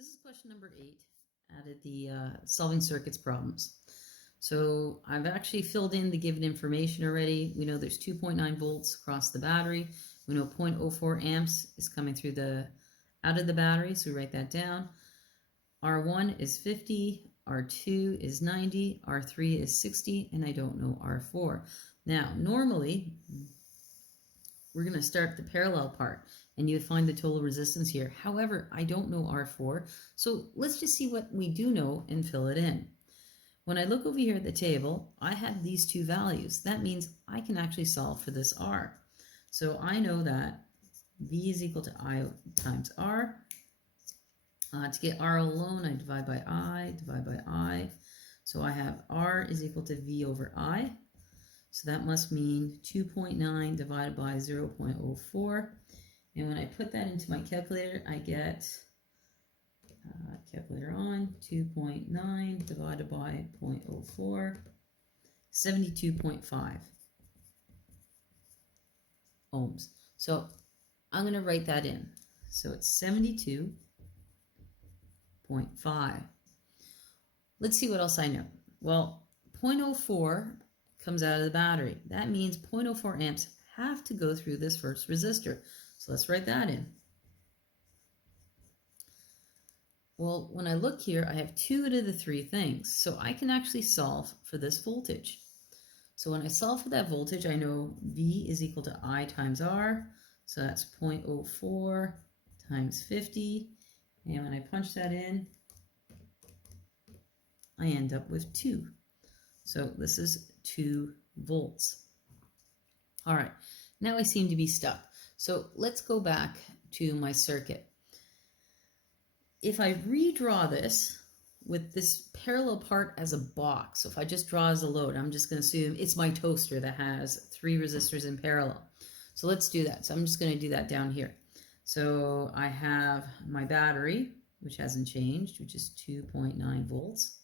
This is question number 8 out of the solving circuits problems. So I've actually filled in the given information already. We know there's 2.9 volts across the battery. We know 0.04 amps is coming through out of the battery, so we write that down. R1 is 50, R2 is 90, R3 is 60, and I don't know R4. Now, normally, we're going to start the parallel part, and you find the total resistance here. However, I don't know R4, so let's just see what we do know and fill it in. When I look over here at the table, I have these two values. That means I can actually solve for this R. So I know that V is equal to I times R. To get R alone, I divide by I. So I have R is equal to V over I. So that must mean 2.9 divided by 0.04. And when I put that into my calculator, I get, calculator on, 2.9 divided by 0.04, 72.5 ohms. So I'm going to write that in. So it's 72.5. Let's see what else I know. Well, 0.04 comes out of the battery. That means 0.04 amps have to go through this first resistor. So let's write that in. Well, when I look here, I have 2 out of the 3 things. So I can actually solve for this voltage. So when I solve for that voltage, I know V is equal to I times R. So that's 0.04 times 50. And when I punch that in, I end up with 2. So this is 2 volts. All right, now I seem to be stuck. So let's go back to my circuit. If I redraw this with this parallel part as a box, so if I just draw as a load, I'm just going to assume it's my toaster that has 3 resistors in parallel. So let's do that. So I'm just going to do that down here. So I have my battery, which hasn't changed, which is 2.9 volts.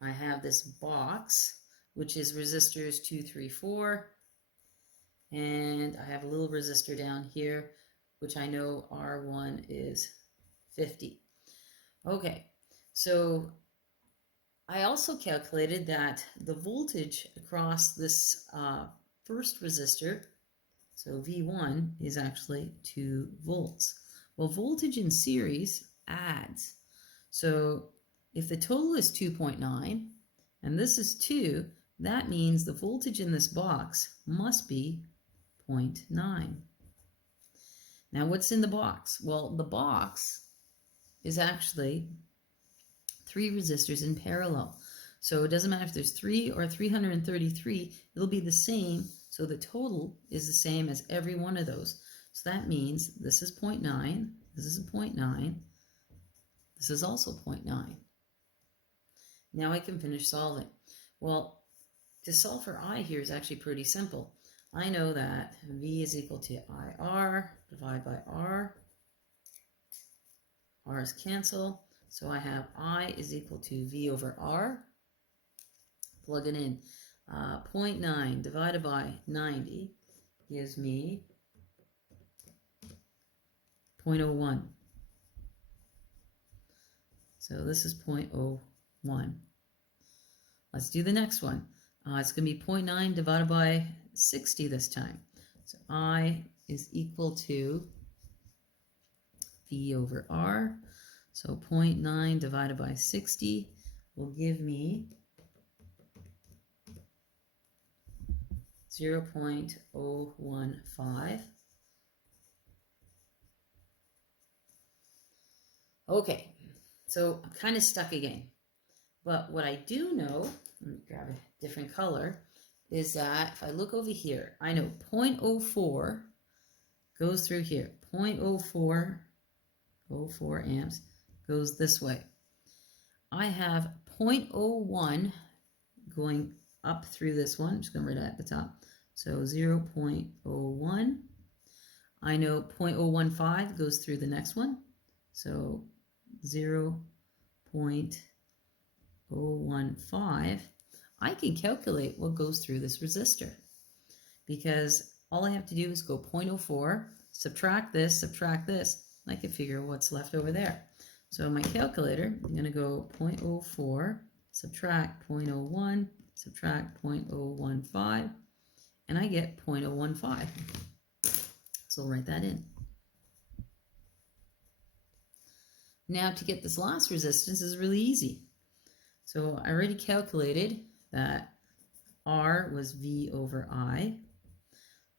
I have this box, which is resistors 2, 3, 4. And I have a little resistor down here, which I know R1 is 50. Okay, so I also calculated that the voltage across this first resistor, so V1, is actually 2 volts. Well, voltage in series adds. So if the total is 2.9 and this is 2, that means the voltage in this box must be 0.9. Now what's in the box? Well, the box is actually 3 resistors in parallel. So it doesn't matter if there's 3 or 333, it'll be the same. So the total is the same as every one of those. So that means this is 0.9, this is a 0.9, this is also 0.9. Now I can finish solving. Well, to solve for I here is actually pretty simple. I know that V is equal to IR divided by R. R's cancel. So I have I is equal to V over R. Plug it in. 0.9 divided by 90 gives me 0.01. So this is 0.01. Let's do the next one. It's going to be 0.9 divided by 60 this time. So I is equal to V over R. So 0.9 divided by 60 will give me 0.015. Okay, so I'm kind of stuck again. But what I do know, let me grab a different color, is that if I look over here, I know 0.04 goes through here. 0.04 amps goes this way. I have 0.01 going up through this one. I'm just going to write it at the top. So 0.01. I know 0.015 goes through the next one. So 0.015. I can calculate what goes through this resistor because all I have to do is go 0.04. subtract this, I can figure what's left over there. So my calculator, I'm going to go 0.04, subtract 0.01, subtract 0.015, and I get 0.015. So I'll write that in. Now to get this last resistance is really easy. So I already calculated that R was V over I.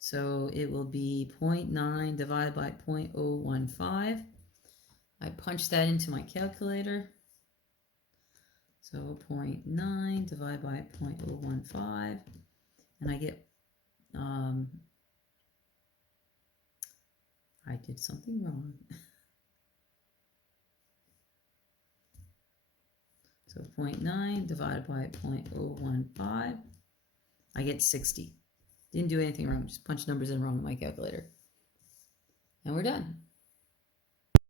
So it will be 0.9 divided by 0.015. I punch that into my calculator. So 0.9 divided by 0.015, and I get, I did something wrong. So 0.9 divided by 0.015, I get 60. Didn't do anything wrong, just punch numbers in wrong in my calculator. And we're done.